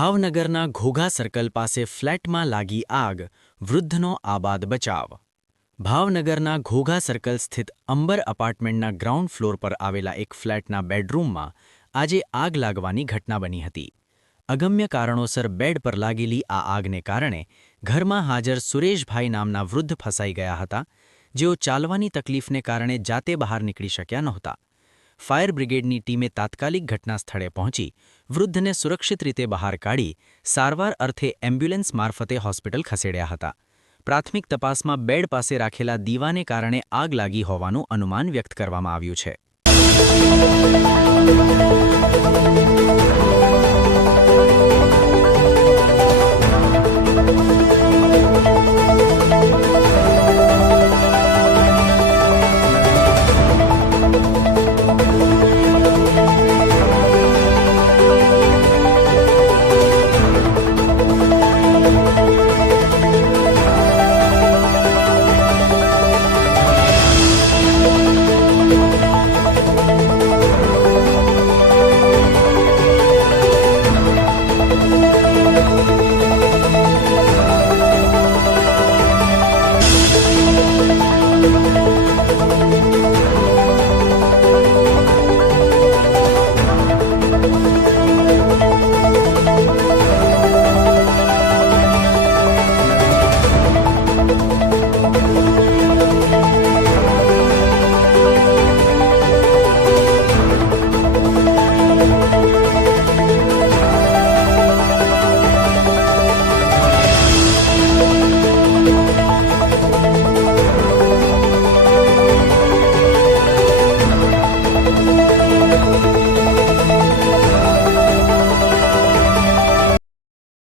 ભાવનગરના ઘોઘા સર્કલ પાસે ફ્લેટમાં લાગી આગ, વૃદ્ધનો આબાદ બચાવ. ભાવનગરના ઘોઘા સર્કલ સ્થિત અંબર અપાર્ટમેન્ટના ગ્રાઉન્ડ ફ્લોર પર આવેલા એક ફ્લેટના બેડરૂમમાં આજે આગ લાગવાની ઘટના બની હતી. અગમ્ય કારણોસર બેડ પર લાગેલી આ આગને કારણે ઘરમાં હાજર સુરેશભાઈ નામના વૃદ્ધ ફસાઈ ગયા હતા, જેઓ ચાલવાની તકલીફને કારણે જાતે બહાર નીકળી શક્યા નહોતા. ફાયર બ્રિગેડની ટીમે તાત્કાલિક ઘટના સ્થળે પહોંચી વૃદ્ધને સુરક્ષિત રીતે બહાર કાઢી સારવાર અર્થે એમ્બ્યુલન્સ મારફતે હોસ્પિટલ ખસેડ્યા હતા. પ્રાથમિક તપાસમાં બેડ પાસે રાખેલા દીવાને કારણે આગ લાગી હોવાનું અનુમાન વ્યક્ત કરવામાં આવ્યું છે.